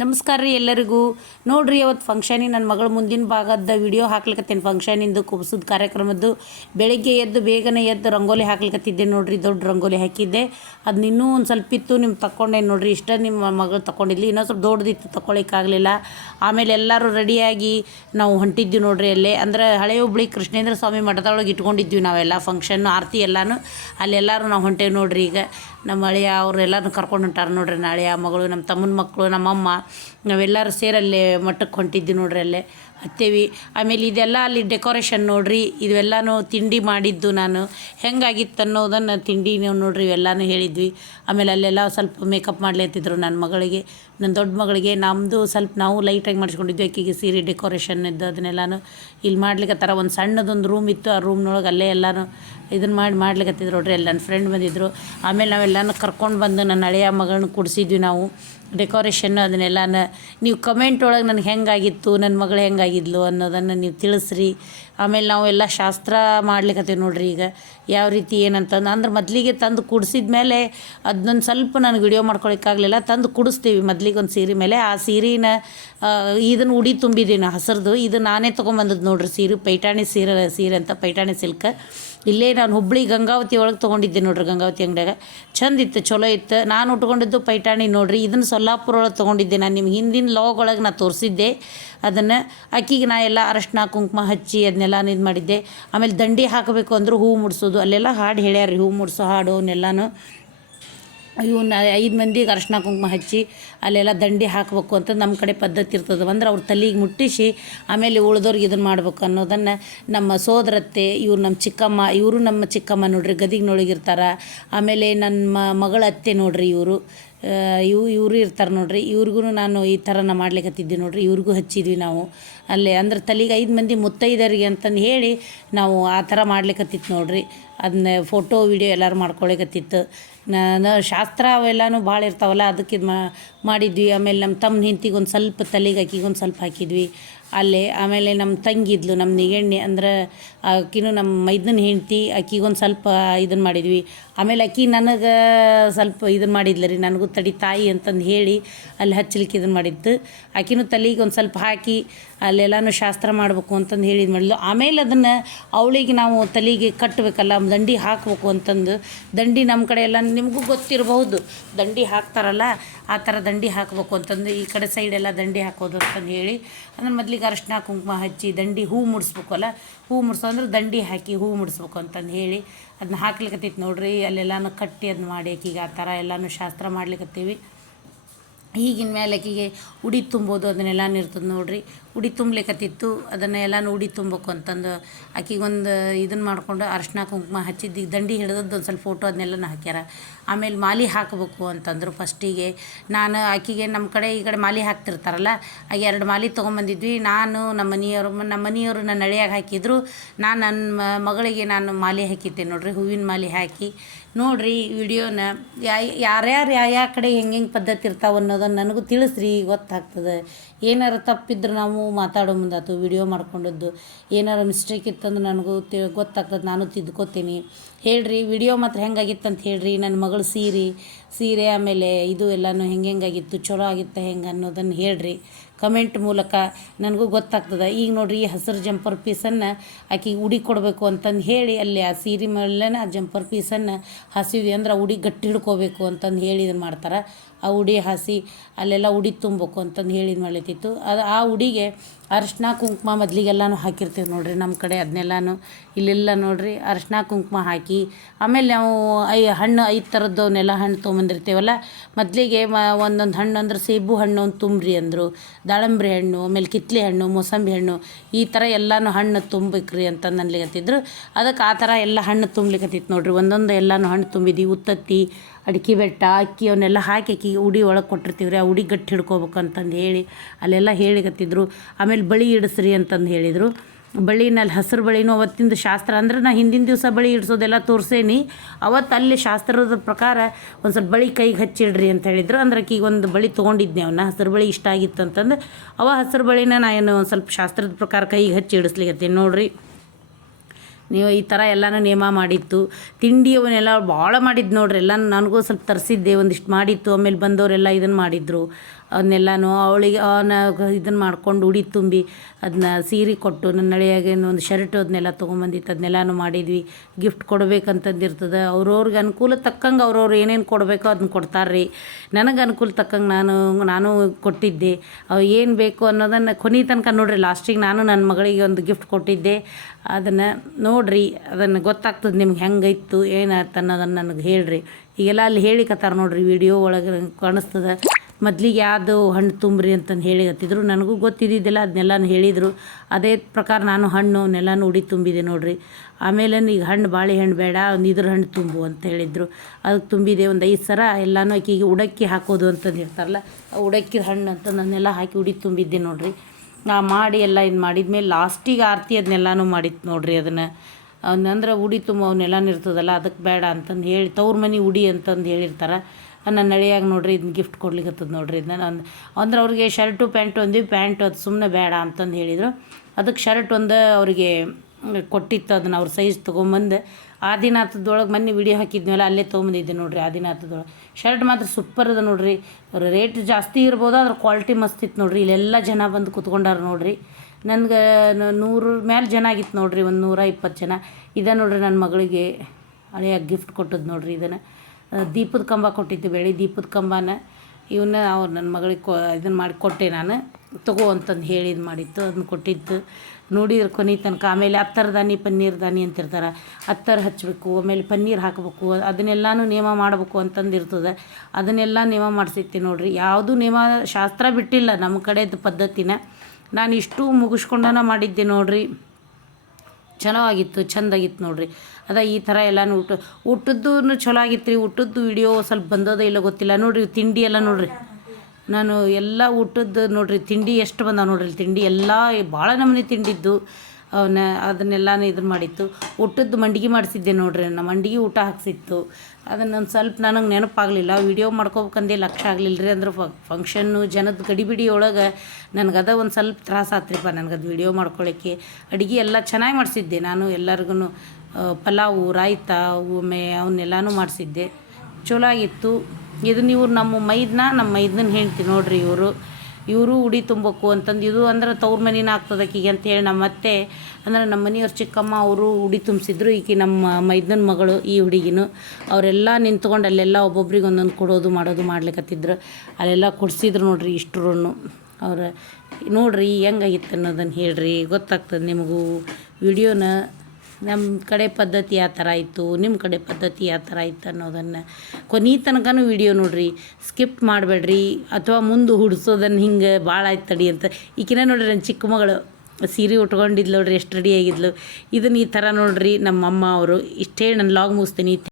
ನಮಸ್ಕಾರ ರೀ ಎಲ್ಲರಿಗೂ. ನೋಡ್ರಿ ಅವತ್ತು ಫಂಕ್ಷನಿಗೆ ನನ್ನ ಮಗಳ ಮುಂದಿನ ಭಾಗದ ವಿಡಿಯೋ ಹಾಕ್ಲಿಕತ್ತೇನೆ. ಫಂಕ್ಷನಿಂದು ಕುಬ್ಸದ ಕಾರ್ಯಕ್ರಮದ್ದು ಬೆಳಗ್ಗೆ ಎದ್ದು ಬೇಗನೆ ಎದ್ದು ರಂಗೋಲಿ ಹಾಕ್ಲಿಕತ್ತಿದ್ದೆ. ನೋಡ್ರಿ ದೊಡ್ಡ ರಂಗೋಲಿ ಹಾಕಿದ್ದೆ. ಅದನ್ನ ಇನ್ನೂ ಒಂದು ಸ್ವಲ್ಪ ಇತ್ತು ನಿಮ್ಗೆ ತಗೊಂಡೇನು ನೋಡ್ರಿ. ಇಷ್ಟ ನಿಮ್ಮ ಮಗಳು ತಗೊಂಡಿದ್ಲಿ, ಇನ್ನೊಂದು ಸ್ವಲ್ಪ ದೊಡ್ಡದಿತ್ತು ತಗೊಳಿಕ್ಕಾಗಲಿಲ್ಲ. ಆಮೇಲೆ ಎಲ್ಲರೂ ರೆಡಿಯಾಗಿ ನಾವು ಹೊಂಟಿದ್ವಿ ನೋಡ್ರಿ. ಅಲ್ಲೇ ಅಂದರೆ ಹಳೆ ಹುಬ್ಳಿ ಕೃಷ್ಣೇಂದ್ರ ಸ್ವಾಮಿ ಮಠದೊಳಗೆ ಇಟ್ಕೊಂಡಿದ್ವಿ ನಾವೆಲ್ಲ ಫಂಕ್ಷನ್ ಆರತಿ ಎಲ್ಲನೂ. ಅಲ್ಲೆಲ್ಲರೂ ನಾವು ಹೊಂಟೇವಿ ನೋಡ್ರಿ. ಈಗ ನಮ್ಮ ಅಳಿಯ ಅವರೆಲ್ಲರೂ ಕರ್ಕೊಂಡು ಹೊಂಟಾರೆ ನೋಡ್ರಿ. ನಾಳೆ ಆ ಮಗಳು, ನಮ್ಮ ತಮ್ಮನ ಮಕ್ಕಳು, ನಮ್ಮಮ್ಮ, ನಾವೆಲ್ಲರೂ ಸೇರಲ್ಲೇ ಮಠಕ್ಕೆ ಹೊಂಟಿದ್ವಿ ನೋಡ್ರಿ. ಅಲ್ಲೇ ಹತ್ತೇವಿ. ಆಮೇಲೆ ಇದೆಲ್ಲ ಅಲ್ಲಿ ಡೆಕೋರೇಷನ್ ನೋಡ್ರಿ. ಇವೆಲ್ಲನೂ ತಿಂಡಿ ಮಾಡಿದ್ದು ನಾನು ಹೆಂಗಾಗಿತ್ತು ಅನ್ನೋದನ್ನು ತಿಂಡಿ ನೋಡ್ರಿ ಇವೆಲ್ಲನೂ ಹೇಳಿದ್ವಿ. ಆಮೇಲೆ ಅಲ್ಲೆಲ್ಲ ಸ್ವಲ್ಪ ಮೇಕಪ್ ಮಾಡ್ಲತ್ತಿದ್ರು ನನ್ನ ಮಗಳಿಗೆ, ನನ್ನ ದೊಡ್ಡ ಮಗಳಿಗೆ. ನಮ್ಮದು ಸ್ವಲ್ಪ ನಾವು ಲೈಟಾಗಿ ಮಾಡಿಸ್ಕೊಂಡಿದ್ವಿ. ಆಕೆಗೆ ಸೀರೆ ಡೆಕೋರೇಷನ್ ಇದ್ದು ಅದನ್ನೆಲ್ಲನೂ ಇಲ್ಲಿ ಮಾಡ್ಲಿಕ್ಕತ್ತಾರ. ಒಂದು ಸಣ್ಣದೊಂದು ರೂಮ್ ಇತ್ತು, ಆ ರೂಮ್ನೊಳಗೆ ಅಲ್ಲೇ ಎಲ್ಲನೂ ಇದನ್ನು ಮಾಡ್ಲಿಕ್ಕತ್ತಿದ್ರು ನೋಡ್ರಿ. ಎಲ್ಲ ನನ್ನ ಫ್ರೆಂಡ್ ಬಂದಿದ್ದರು. ಆಮೇಲೆ ನಾವೆಲ್ಲನೂ ಕರ್ಕೊಂಡು ಬಂದು ನನ್ನ ಹಳೆಯ ಮಗಳನ್ನ ಕೂಡಿಸಿದ್ವಿ ನಾವು. ಡೆಕೋರೇಷನ್ ಅದನ್ನೆಲ್ಲನ ನೀವು ಕಮೆಂಟ್ ಒಳಗೆ ನನಗೆ ಹೆಂಗಾಗಿತ್ತು, ನನ್ನ ಮಗಳು ಹೆಂಗಾಗಿದ್ಲು ಅನ್ನೋದನ್ನು ನೀವು ತಿಳಿಸ್ರಿ. ಆಮೇಲೆ ನಾವು ಎಲ್ಲ ಶಾಸ್ತ್ರ ಮಾಡ್ಲಿಕ್ಕತ್ತೀವಿ ನೋಡ್ರಿ. ಈಗ ಯಾವ ರೀತಿ ಏನಂತಂದು ಅಂದ್ರೆ ಮೊದಲಿಗೆ ತಂದು ಕುಡಿಸಿದ ಮೇಲೆ ಅದನ್ನೊಂದು ಸ್ವಲ್ಪ ನನಗೆ ವಿಡಿಯೋ ಮಾಡ್ಕೊಳಿಕ್ಕಾಗಲಿಲ್ಲ. ತಂದು ಕುಡಿಸ್ತೀವಿ ಮೊದಲಿಗೆ ಒಂದು ಸೀರೆ ಮೇಲೆ. ಆ ಸೀರೆನ ಇದನ್ನು ಉಡಿ ತುಂಬಿದ್ದೀನಿ ಹಸಿರ್ದು. ಇದು ನಾನೇ ತೊಗೊಂಬಂದದ್ದು ನೋಡ್ರಿ ಸೀರೆ. ಪೈಠಾಣಿ ಸೀರೆ ಅಂತ, ಪೈಠಾಣಿ ಸಿಲ್ಕ್. ಇಲ್ಲೇ ನಾನು ಹುಬ್ಳಿ ಗಂಗಾವತಿ ಒಳಗೆ ತೊಗೊಂಡಿದ್ದೆ ನೋಡ್ರಿ. ಗಂಗಾವತಿ ಅಂಗಡಿಯಾಗ ಚಂದ ಇತ್ತು, ಚಲೋ ಇತ್ತು. ನಾನು ಉಟ್ಕೊಂಡಿದ್ದು ಪೈಠಾಣಿ ನೋಡ್ರಿ. ಇದನ್ನು ಸೊಲ್ಲಾಪುರ ಒಳಗೆ ತೊಗೊಂಡಿದ್ದೆ ನಾನು. ನಿಮ್ಗೆ ಹಿಂದಿನ ಲಾಗ್ ಒಳಗೆ ನಾನು ತೋರಿಸಿದ್ದೆ ಅದನ್ನು. ಅಕ್ಕಿಗೆ ನಾ ಎಲ್ಲ ಅರಶಿನ ಕುಂಕುಮ ಹಚ್ಚಿ ಅದನ್ನೆಲ್ಲ ಇದು ಮಾಡಿದ್ದೆ. ಆಮೇಲೆ ದಂಡಿ ಹಾಕಬೇಕು ಅಂದ್ರೆ ಹೂ ಮುಡ್ಸೋದು ಅಲ್ಲೆಲ್ಲ ಹಾಡು ಹೇಳ್ಯಾರ ರೀ. ಹೂ ಮುಡ್ಸೋ ಹಾಡು ಅವನ್ನೆಲ್ಲನೂ. ಇವನ್ನ 5 ಮಂದಿಗೆ ಅರಶಿನ ಕುಂಕುಮ ಹಚ್ಚಿ ಅಲ್ಲೆಲ್ಲ ದಂಡಿ ಹಾಕಬೇಕು ಅಂತ ನಮ್ಮ ಕಡೆ ಪದ್ಧತಿ ಇರ್ತದೆ. ಅಂದ್ರೆ ಅವ್ರ ತಲೆಗೆ ಮುಟ್ಟಿಸಿ ಆಮೇಲೆ ಉಳ್ದವ್ರಿಗೆ ಇದನ್ನು ಮಾಡ್ಬೇಕು ಅನ್ನೋದನ್ನು ನಮ್ಮ ಸೋದರತ್ತೆ, ಇವ್ರು ನಮ್ಮ ಚಿಕ್ಕಮ್ಮ, ಇವರು ನಮ್ಮ ಚಿಕ್ಕಮ್ಮ ನೋಡ್ರಿ. ಗದಿಗಿನೊಳಗಿರ್ತಾರೆ. ಆಮೇಲೆ ನನ್ನ ಮಗಳ ಅತ್ತೆ ನೋಡ್ರಿ. ಇವರು ಇರ್ತಾರೆ ನೋಡ್ರಿ. ಇವ್ರಿಗೂ ನಾನು ಈ ಥರನ ಮಾಡ್ಲಿಕ್ಕತ್ತಿದ್ದೆ ನೋಡ್ರಿ. ಇವ್ರಿಗೂ ಹಚ್ಚಿದ್ವಿ ನಾವು ಅಲ್ಲೇ. ಅಂದ್ರೆ ತಲೆಗೆ 5 ಮಂದಿ ಮುತ್ತೈದರಿಗೆ ಅಂತಂದು ಹೇಳಿ ನಾವು ಆ ಥರ ಮಾಡ್ಲಿಕ್ಕತ್ತಿತ್ತು ನೋಡ್ರಿ. ಅದನ್ನ ಫೋಟೋ ವಿಡಿಯೋ ಎಲ್ಲರೂ ಮಾಡ್ಕೊಳಿಕತ್ತಿತ್ತು. ನಾನು ಶಾಸ್ತ್ರ ಅವೆಲ್ಲನೂ ಭಾಳ ಇರ್ತಾವಲ್ಲ, ಅದಕ್ಕೆ ಇದು ಮಾಡಿದ್ವಿ. ಆಮೇಲೆ ನಮ್ಮ ತಮ್ಮನ ಹೆಂಡ್ತಿಗೆ ಒಂದು ಸ್ವಲ್ಪ ತಲೆಗೆ ಆಕಿಗೊಂದು ಸ್ವಲ್ಪ ಹಾಕಿದ್ವಿ ಅಲ್ಲೇ. ಆಮೇಲೆ ನಮ್ಮ ತಂಗಿದ್ಲು, ನಮ್ಮ ನಿಗೆಣ್ಣೆ ಅಂದ್ರೆ ಆಕಿನೂ ನಮ್ಮ ಮೈದನ ಹೆಂಡ್ತಿ, ಆಕಿಗೊಂದು ಸ್ವಲ್ಪ ಇದನ್ನು ಮಾಡಿದ್ವಿ. ಆಮೇಲೆ ಆಕಿ ನನಗೆ ಸ್ವಲ್ಪ ಇದನ್ನು ಮಾಡಿದ್ಲ ರೀ. ನನಗೂ ತಡಿ ತಾಯಿ ಅಂತಂದು ಹೇಳಿ ಅಲ್ಲಿ ಹಚ್ಚಲಿಕ್ಕೆ ಇದನ್ನು ಮಾಡಿದ್ದು. ಆಕಿನೂ ತಲೆಗೆ ಒಂದು ಸ್ವಲ್ಪ ಹಾಕಿ ಅಲ್ಲೆಲ್ಲನೂ ಶಾಸ್ತ್ರ ಮಾಡಬೇಕು ಅಂತಂದು ಹೇಳಿದ್ದು ಮಾಡಿದ್ಲು. ಆಮೇಲೆ ಅದನ್ನು ಅವಳಿಗೆ ನಾವು ತಲೆಗೆ ಕಟ್ಟಬೇಕಲ್ಲ, ದಂಡಿ ಹಾಕಬೇಕು ಅಂತಂದು. ದಂಡಿ ನಮ್ಮ ಕಡೆ ಎಲ್ಲ ನಿಮಗೂ ಗೊತ್ತಿರಬಹುದು, ದಂಡಿ ಹಾಕ್ತಾರಲ್ಲ ಆ ಥರ ದಂಡಿ ಹಾಕಬೇಕು ಅಂತಂದು. ಈ ಕಡೆ ಸೈಡೆಲ್ಲ ದಂಡಿ ಹಾಕೋದು ಅಂತಂದು ಹೇಳಿ ಅಂದ್ರೆ ಮೊದಲಿಗೆ ಅರಶಿನ ಕುಂಕುಮ ಹಚ್ಚಿ ದಂಡಿ ಹೂ ಮುಡಿಸ್ಬೇಕಲ್ಲ. ಹೂ ಮುಡ್ಸೋ ಅಂದ್ರೆ ದಂಡಿ ಹಾಕಿ ಹೂ ಮುಡಿಸ್ಬೇಕು ಅಂತಂದು ಹೇಳಿ ಅದನ್ನ ಹಾಕ್ಲಿಕ್ಕತ್ತಿತ್ತು ನೋಡ್ರಿ. ಅಲ್ಲೆಲ್ಲನೂ ಕಟ್ಟಿ ಅದನ್ನ ಮಾಡಿ ಆಕಿಗೆ ಆ ಥರ ಎಲ್ಲನೂ ಶಾಸ್ತ್ರ ಮಾಡ್ಲಿಕ್ಕತ್ತೀವಿ. ಈಗಿನ ಮೇಲೆ ಆಕಿಗೆ ಉಡಿ ತುಂಬೋದು ಅದನ್ನೆಲ್ಲನೂ ಇರ್ತದೆ ನೋಡ್ರಿ. ಉಡಿ ತುಂಬಲಿಕ್ಕತ್ತಿತ್ತು. ಅದನ್ನು ಎಲ್ಲನೂ ಉಡಿ ತುಂಬಬೇಕು ಅಂತಂದು ಆಕಿಗೆ ಒಂದು ಇದನ್ನು ಮಾಡಿಕೊಂಡು ಅರಶಿನ ಕುಂಕುಮ ಹಚ್ಚಿದ್ದು ದಂಡಿ ಹಿಡಿದದ್ದು ಒಂದು ಸ್ವಲ್ಪ ಫೋಟೋ ಅದನ್ನೆಲ್ಲನೂ ಹಾಕ್ಯಾರ. ಆಮೇಲೆ ಮಾಲೆ ಹಾಕಬೇಕು ಅಂತಂದರು ಫಸ್ಟಿಗೆ. ನಾನು ಆಕಿಗೆ ನಮ್ಮ ಕಡೆ ಈ ಕಡೆ ಮಾಲೆ ಹಾಕ್ತಿರ್ತಾರಲ್ಲ, ಆಗ 2 ಮಾಲೆ ತೊಗೊಂಬಂದಿದ್ವಿ. ನಾನು ನಮ್ಮ ಮನೆಯವರು ನನ್ನ ಹಳೆಯಾಗ ಹಾಕಿದ್ರು. ನಾನು ನನ್ನ ಮಗಳಿಗೆ ನಾನು ಮಾಲೆ ಹಾಕಿದ್ದೆ ನೋಡ್ರಿ, ಹೂವಿನ ಮಾಲೆ ಹಾಕಿ. ನೋಡಿರಿ ವಿಡಿಯೋನ ಯಾರ್ಯಾರು ಯಾವ ಕಡೆ ಹೆಂಗೆ ಪದ್ಧತಿ ಇರ್ತಾವೆ ಅನ್ನೋದನ್ನು ನನಗೂ ತಿಳಿಸ್ರಿ, ಗೊತ್ತಾಗ್ತದೆ. ಏನಾರು ತಪ್ಪಿದ್ರೆ ನಾವು ಮಾತಾಡೋ ಮುಂದಾತು ವಿಡಿಯೋ ಮಾಡ್ಕೊಂಡದ್ದು. ಏನಾರು ಮಿಸ್ಟೇಕ್ ಇತ್ತಂದ್ರೆ ನನಗೂ ಗೊತ್ತಾಗ್ತದೆ, ನಾನು ತಿದ್ಕೋತೀನಿ. ಹೇಳ್ರಿ ವಿಡಿಯೋ ಮಾತ್ರ ಹೆಂಗಾಗಿತ್ತು ಅಂತ ಹೇಳ್ರಿ. ನನ್ನ ಮಗಳು ಸೀರೆ ಆಮೇಲೆ ಇದು ಎಲ್ಲನೂ ಹೆಂಗಾಗಿತ್ತು, ಚಲೋ ಆಗಿತ್ತು ಹೆಂಗೆ ಅನ್ನೋದನ್ನು ಹೇಳ್ರಿ ಕಮೆಂಟ್ ಮೂಲಕ. ನನಗೂ ಗೊತ್ತಾಗ್ತದೆ. ಈಗ ನೋಡಿರಿ ಈ ಹಸಿರು ಜಂಪರ್ ಪೀಸನ್ನು ಆಕೆಗೆ ಉಡಿ ಕೊಡಬೇಕು ಅಂತಂದು ಹೇಳಿ ಅಲ್ಲಿ ಆ ಸೀರೆ ಮೇಲೆ ಆ ಜಂಪರ್ ಪೀಸನ್ನು ಹಾಸಿದ್ವಿ. ಅಂದ್ರೆ ಉಡಿ ಗಟ್ಟಿ ಹಿಡ್ಕೋಬೇಕು ಅಂತಂದು ಹೇಳಿ ಇದನ್ನು ಮಾಡ್ತಾರೆ. ಆ ಉಡಿ ಹಾಸಿ ಅಲ್ಲೆಲ್ಲ ಉಡಿ ತುಂಬಬೇಕು ಅಂತಂದು ಹೇಳಿದ್ ಮಾಡ್ಲತ್ತಿತ್ತು. ಅದು ಆ ಉಡಿಗೆ ಅರಶಿನ ಕುಂಕುಮ ಮೊದಲಿಗೆಲ್ಲನೂ ಹಾಕಿರ್ತೀವಿ ನೋಡ್ರಿ ನಮ್ಮ ಕಡೆ. ಅದನ್ನೆಲ್ಲನೂ ಇಲ್ಲೆಲ್ಲ ನೋಡ್ರಿ ಅರಶಿನ ಕುಂಕುಮ ಹಾಕಿ ಆಮೇಲೆ ನಾವು ಹಣ್ಣು 5 ಥರದ್ದವನ್ನೆಲ್ಲ ಹಣ್ಣು ತೊಗೊಂಬಂದಿರ್ತೀವಲ್ಲ. ಮೊದಲಿಗೆ ಒಂದೊಂದು ಹಣ್ಣು ಅಂದ್ರೆ ಸೇಬು ಹಣ್ಣು ಒಂದು ತುಂಬ್ರಿ ಅಂದರು, ದಾಳಂಬ್ರಿ ಹಣ್ಣು, ಆಮೇಲೆ ಕಿತ್ಲೆ ಹಣ್ಣು, ಮೋಸಂಬಿ ಹಣ್ಣು, ಈ ಥರ ಎಲ್ಲನೂ ಹಣ್ಣು ತುಂಬಬೇಕ್ರಿ ಅಂತಂದು ಅನ್ಲಿಕತ್ತಿದ್ರು. ಅದಕ್ಕೆ ಆ ಥರ ಎಲ್ಲ ಹಣ್ಣು ತುಂಬಲಿಕತ್ತಿತ್ತು ನೋಡ್ರಿ. ಒಂದೊಂದು ಎಲ್ಲನೂ ಹಣ್ಣು ತುಂಬಿದ್ವಿ. ಉತ್ತತ್ತಿ, ಅಡಿಕೆ ಬೆಟ್ಟ, ಅಕ್ಕಿ ಅವನ್ನೆಲ್ಲ ಹಾಕಿ ಆಕಿಗೆ ಉಡಿ ಒಳಗೆ ಕೊಟ್ಟಿರ್ತೀವಿ ರೀ. ಆ ಉಡಿ ಗಟ್ಟಿ ಹಿಡ್ಕೋಬೇಕು ಅಂತಂದು ಹೇಳಿ ಅಲ್ಲೆಲ್ಲ ಹೇಳಿಕತ್ತಿದ್ರು. ಆಮೇಲೆ ಬಳಿ ಇಡಿಸ್ರಿ ಅಂತಂದು ಹೇಳಿದರು. ಬಳಿನಲ್ಲಿ ಹಸಿರು ಬಳಿನೂ ಅವತ್ತಿಂದು ಶಾಸ್ತ್ರ ಅಂದ್ರೆ ನಾ ಹಿಂದಿನ ದಿವಸ ಬಳಿ ಇಡಿಸೋದೆಲ್ಲ ತೋರಿಸೇನಿ. ಅವತ್ತು ಅಲ್ಲಿ ಶಾಸ್ತ್ರದ ಪ್ರಕಾರ ಒಂದು ಸ್ವಲ್ಪ ಬಳಿ ಕೈಗೆ ಹಚ್ಚಿಡ್ರಿ ಅಂತ ಹೇಳಿದರು. ಅಂದ್ರೆ ಆಕಿಗೆ ಒಂದು ಬಳಿ ತೊಗೊಂಡಿದ್ದೆ ಅವನ್ನ, ಹಸಿರು ಬಳಿ ಇಷ್ಟ ಆಗಿತ್ತು ಅಂತಂದು ಹಸಿರು ಬಳಿನ ನಾನು ಒಂದು ಸ್ವಲ್ಪ ಶಾಸ್ತ್ರದ ಪ್ರಕಾರ ಕೈಗೆ ಹಚ್ಚಿ ಇಡಿಸ್ಲಿಕತ್ತೀನಿ ನೋಡ್ರಿ. ನೀವು ಈ ಥರ ಎಲ್ಲನೂ ನೇಮ ಮಾಡಿತ್ತು. ತಿಂಡಿ ಅವನ್ನೆಲ್ಲ ಭಾಳ ಮಾಡಿದ್ದು ನೋಡ್ರಿ. ಎಲ್ಲ ನನಗೂ ಸ್ವಲ್ಪ ತರಿಸಿದ್ದೆ, ಒಂದಿಷ್ಟು ಮಾಡಿತ್ತು. ಆಮೇಲೆ ಬಂದವರೆಲ್ಲ ಇದನ್ನು ಮಾಡಿದ್ರು, ಅದನ್ನೆಲ್ಲನೂ ಅವಳಿಗೆ ಇದನ್ನು ಮಾಡ್ಕೊಂಡು ಉಡಿ ತುಂಬಿ ಅದನ್ನ ಸೀರೆ ಕೊಟ್ಟು, ನನ್ನ ಹಳೆಯಾಗೆ ಒಂದು ಶರ್ಟ್ ಅದನ್ನೆಲ್ಲ ತೊಗೊಂಬಂದಿತ್ತು, ಅದನ್ನೆಲ್ಲನೂ ಮಾಡಿದ್ವಿ. ಗಿಫ್ಟ್ ಕೊಡ್ಬೇಕಂತಂದಿರ್ತದೆ, ಅವ್ರವ್ರಿಗೆ ಅನುಕೂಲ ತಕ್ಕಂಗೆ ಅವ್ರವ್ರು ಏನೇನು ಕೊಡಬೇಕೋ ಅದನ್ನ ಕೊಡ್ತಾರೆ ರೀ. ನನಗೆ ಅನುಕೂಲ ತಕ್ಕಂಗೆ ನಾನು ಕೊಟ್ಟಿದ್ದೆ. ಏನು ಬೇಕು ಅನ್ನೋದನ್ನು ಕೊನೆ ತನಕ ನೋಡಿರಿ. ಲಾಸ್ಟಿಗೆ ನಾನು ನನ್ನ ಮಗಳಿಗೆ ಒಂದು ಗಿಫ್ಟ್ ಕೊಟ್ಟಿದ್ದೆ. ಅದನ್ನು ನೋಡಿರಿ, ಅದನ್ನು ಗೊತ್ತಾಗ್ತದೆ ನಿಮ್ಗೆ ಹೆಂಗೈತು ಏನಾಯ್ತು ಅನ್ನೋದನ್ನು ನನಗೆ ಹೇಳ್ರಿ. ಈಗೆಲ್ಲ ಅಲ್ಲಿ ಹೇಳಿಕತ್ತಾರ ನೋಡಿರಿ, ವಿಡಿಯೋ ಒಳಗೆ ಕಾಣಿಸ್ತದೆ. ಮೊದಲಿಗೆ ಯಾವುದು ಹಣ್ಣು ತುಂಬ್ರಿ ಅಂತಂದು ಹೇಳಿಕತ್ತಿದ್ರು, ನನಗೂ ಗೊತ್ತಿದ್ದಿದ್ದಿಲ್ಲ, ಅದನ್ನೆಲ್ಲನೂ ಹೇಳಿದರು. ಅದೇ ಪ್ರಕಾರ ನಾನು ಹಣ್ಣು ಉಡಿ ತುಂಬಿದೆ ನೋಡಿರಿ. ಆಮೇಲೆ ಈಗ ಬಾಳೆಹಣ್ಣು ಬೇಡ, ಒಂದು ಇದ್ರ ಹಣ್ಣು ತುಂಬು ಅಂತ ಹೇಳಿದರು. ಅದಕ್ಕೆ ತುಂಬಿದೆ ಒಂದು 5 ಸರ. ಎಲ್ಲನೂ ಆಕಿಗೆ ಉಡಕ್ಕಿ ಹಾಕೋದು ಅಂತಂದು ಇರ್ತಾರಲ್ಲ, ಆ ಉಡಕ್ಕಿ ಹಣ್ಣು ಅಂತ ನಾನೆಲ್ಲ ಹಾಕಿ ಉಡಿ ತುಂಬಿದ್ದೆ ನೋಡಿರಿ. ಮಾಡಿ ಎಲ್ಲ ಇದು ಮಾಡಿದ್ಮೇಲೆ ಲಾಸ್ಟಿಗೆ ಆರತಿ ಅದನ್ನೆಲ್ಲನೂ ಮಾಡಿತ್ತು ನೋಡಿರಿ. ಅದನ್ನು ಅಂದ್ರೆ ಉಡಿ ತುಂಬ ಅವನ್ನೆಲ್ಲನೂ ಇರ್ತದಲ್ಲ, ಅದಕ್ಕೆ ಬೇಡ ಅಂತಂದು ಹೇಳಿ ತವ್ರ ಮನೆ ಉಡಿ ಅಂತಂದು ಹೇಳಿರ್ತಾರೆ. ನನ್ನ ನಳಿಯಾಗ ನೋಡಿರಿ ಇದನ್ನ ಗಿಫ್ಟ್ ಕೊಡ್ಲಿಕ್ಕತ್ತದ ನೋಡಿರಿ. ಇದನ್ನ ಅಂದ್ರೆ ಅವ್ರಿಗೆ ಶರ್ಟು ಪ್ಯಾಂಟು ಅಂದ್ವಿ, ಪ್ಯಾಂಟು ಅದು ಸುಮ್ಮನೆ ಬೇಡ ಅಂತಂದು ಹೇಳಿದರು. ಅದಕ್ಕೆ ಶರ್ಟ್ ಒಂದು ಅವರಿಗೆ ಕೊಟ್ಟಿತ್ತು. ಅದನ್ನು ಅವ್ರ ಸೈಜ್ ತೊಗೊಂಬಂದು ಆದಿನಾಥದೊಳಗೆ ಮೊನ್ನೆ ವಿಡಿಯೋ ಹಾಕಿದ್ಮೇಲೆ ಅಲ್ಲೇ ತೊಗೊಂಬಂದಿದ್ದೆ ನೋಡಿರಿ. ಆದಿನಾಥದೊಳಗೆ ಶರ್ಟ್ ಮಾತ್ರ ಸೂಪರ್ ಅದ ನೋಡಿರಿ. ಅವ್ರ ರೇಟ್ ಜಾಸ್ತಿ ಇರ್ಬೋದು, ಅದ್ರ ಕ್ವಾಲಿಟಿ ಮಸ್ತ್ ಇತ್ತು ನೋಡಿರಿ. ಇಲ್ಲೆಲ್ಲ ಜನ ಬಂದು ಕುತ್ಕೊಂಡಾರ ನೋಡಿರಿ. ನನಗೆ 100 ಮೇಲೆ ಜನ ಆಗಿತ್ತು ನೋಡಿರಿ, ಒಂದು 120 ಜನ. ಇದೆ ನೋಡಿರಿ ನನ್ನ ಮಗಳಿಗೆ ಹಳೆಯಾಗಿ ಗಿಫ್ಟ್ ಕೊಟ್ಟದ್ದು ನೋಡಿರಿ. ಇದನ್ನು ದೀಪದ ಕಂಬ ಕೊಟ್ಟಿದ್ದೆ, ಬೆಳೆ ದೀಪದ ಕಂಬನ. ಇವನ್ನ ಅವ್ರು ನನ್ನ ಮಗಳಿಗೆ ಇದನ್ನು ಮಾಡಿ ಕೊಟ್ಟೆ ನಾನು. ತಗೋ ಅಂತಂದು ಹೇಳಿ ಇದು ಮಾಡಿತ್ತು, ಅದನ್ನ ಕೊಟ್ಟಿದ್ದು ನೋಡಿದ್ರೆ ಕೊನೆ ತನಕ. ಆಮೇಲೆ ಅತ್ತರದಾನಿ ಪನ್ನೀರ್ ದಾನಿ ಅಂತಿರ್ತಾರೆ, ಅತ್ತರ ಹಚ್ಚಬೇಕು, ಆಮೇಲೆ ಪನ್ನೀರ್ ಹಾಕಬೇಕು, ಅದನ್ನೆಲ್ಲನೂ ನೇಮ ಮಾಡಬೇಕು ಅಂತಂದಿರ್ತದೆ. ಅದನ್ನೆಲ್ಲ ನೇಮ ಮಾಡಿಸಿತ್ತೆ ನೋಡಿರಿ. ಯಾವುದೂ ನೇಮ ಶಾಸ್ತ್ರ ಬಿಟ್ಟಿಲ್ಲ ನಮ್ಮ ಕಡೆದು ಪದ್ಧತಿನ. ನಾನು ಇಷ್ಟು ಮುಗಿಸ್ಕೊಂಡನ ಮಾಡಿದ್ದೆ ನೋಡಿರಿ. ಚಲೋ ಆಗಿತ್ತು, ಚೆಂದಾಗಿತ್ತು ನೋಡಿರಿ. ಈ ಥರ ಎಲ್ಲನೂ ಊಟದ್ದು ಚಲೋ ಆಗಿತ್ತು ರೀ. ಊಟದ್ದು ವಿಡಿಯೋ ಸ್ವಲ್ಪ ಬಂದೋದೇ ಇಲ್ಲ ಗೊತ್ತಿಲ್ಲ ನೋಡಿರಿ. ತಿಂಡಿ ಎಲ್ಲ ನೋಡಿರಿ, ನಾನು ಎಲ್ಲ ಊಟದ್ದು ನೋಡಿರಿ, ತಿಂಡಿ ಎಷ್ಟು ಬಂದಾವ ನೋಡಿರಿ. ತಿಂಡಿ ಎಲ್ಲ ಭಾಳ ನಮೂನಿ ತಿಂಡಿದ್ದು ಅದನ್ನೆಲ್ಲನೂ ಇದನ್ನು ಮಾಡಿತ್ತು. ಊಟದ್ದು ಮಂಡಿಗೆ ಮಾಡಿಸಿದ್ದೆ ನೋಡಿರಿ. ನಮ್ಮ ಮಂಡಿಗೆ ಊಟ ಹಾಕ್ಸಿತ್ತು. ಅದನ್ನೊಂದು ಸ್ವಲ್ಪ ನನಗೆ ನೆನಪಾಗಲಿಲ್ಲ, ವೀಡಿಯೋ ಮಾಡ್ಕೋಬೇಕಂದೇ ಲಕ್ಷ ಆಗಲಿಲ್ಲ ರೀ. ಅಂದ್ರೆ ಫಂಕ್ಷನ್ನು ಜನದ ಗಡಿಬಿಡಿ ಒಳಗೆ ನನಗದ ಒಂದು ಸ್ವಲ್ಪ ತ್ರಾಸ ಆತ್ರಿಪ್ಪ ನನಗದು ವೀಡಿಯೋ ಮಾಡ್ಕೊಳ್ಳೋಕ್ಕೆ. ಅಡುಗೆ ಎಲ್ಲ ಚೆನ್ನಾಗಿ ಮಾಡಿಸಿದ್ದೆ ನಾನು. ಎಲ್ಲರಿಗೂ ಪಲಾವು, ರಾಯ್ತ, ಅವನ್ನೆಲ್ಲನೂ ಮಾಡಿಸಿದ್ದೆ. ಚಲೋ ಆಗಿತ್ತು. ಇದು ನೀವು ನಮ್ಮ ಮೈದನ ಹೇಳ್ತಿ ನೋಡಿರಿ. ಇವರು ಉಡಿ ತುಂಬಬೇಕು ಅಂತಂದು. ಇದು ಅಂದ್ರೆ ತವ್ರ ಮನೇನ ಆಗ್ತದೆ ಆಕಿಗೆ ಅಂತೇಳಿ ನಮ್ಮ ಅತ್ತೆ ಅಂದ್ರೆ ನಮ್ಮ ಮನೆಯವ್ರ ಚಿಕ್ಕಮ್ಮ ಅವರು ಉಡಿ ತುಂಬಿಸಿದ್ರು. ಈಕೆ ನಮ್ಮ ಮೈದನ ಮಗಳು, ಈ ಹುಡುಗಿನೂ. ಅವರೆಲ್ಲ ನಿಂತ್ಕೊಂಡು ಅಲ್ಲೆಲ್ಲ ಒಬ್ಬೊಬ್ರಿಗೆ ಒಂದೊಂದು ಕೊಡೋದು ಮಾಡೋದು ಮಾಡ್ಲಿಕ್ಕತ್ತಿದ್ರು. ಅಲ್ಲೆಲ್ಲ ಕೊಡಿಸಿದ್ರು ನೋಡಿರಿ ಇಷ್ಟರೂ. ಅವ್ರು ನೋಡಿರಿ ಹೆಂಗಾಗಿತ್ತು ಅನ್ನೋದನ್ನು ಹೇಳ್ರಿ, ಗೊತ್ತಾಗ್ತದೆ ನಿಮಗೂ. ವಿಡಿಯೋನ ನಮ್ಮ ಕಡೆ ಪದ್ಧತಿ ಯಾವ ಥರ ಇತ್ತು, ನಿಮ್ಮ ಕಡೆ ಪದ್ಧತಿ ಯಾವ ಥರ ಇತ್ತು ಅನ್ನೋದನ್ನು ಕೊನೆ ತನಕನೂ ವಿಡಿಯೋ ನೋಡಿರಿ, ಸ್ಕಿಪ್ ಮಾಡಬೇಡ್ರಿ. ಅಥವಾ ಮುಂದೆ ಹುಡ್ಸೋದನ್ನು ಹಿಂಗೆ ಭಾಳ ಆಯ್ತು ತಡಿ ಅಂತ. ಈಕಿನ ನೋಡಿರಿ ನನ್ನ ಚಿಕ್ಕ ಮಗಳು ಸೀರೆ ಉಟ್ಕೊಂಡಿದ್ಲು ನೋಡ್ರಿ, ಎಷ್ಟು ರೆಡಿ ಆಗಿದ್ಲು. ಇದನ್ನು ಈ ಥರ ನೋಡಿರಿ ನಮ್ಮಮ್ಮ ಅವರು. ಇಷ್ಟೇ ನಾನು ಲಾಗ್ ಮುಗಿಸ್ತೀನಿ.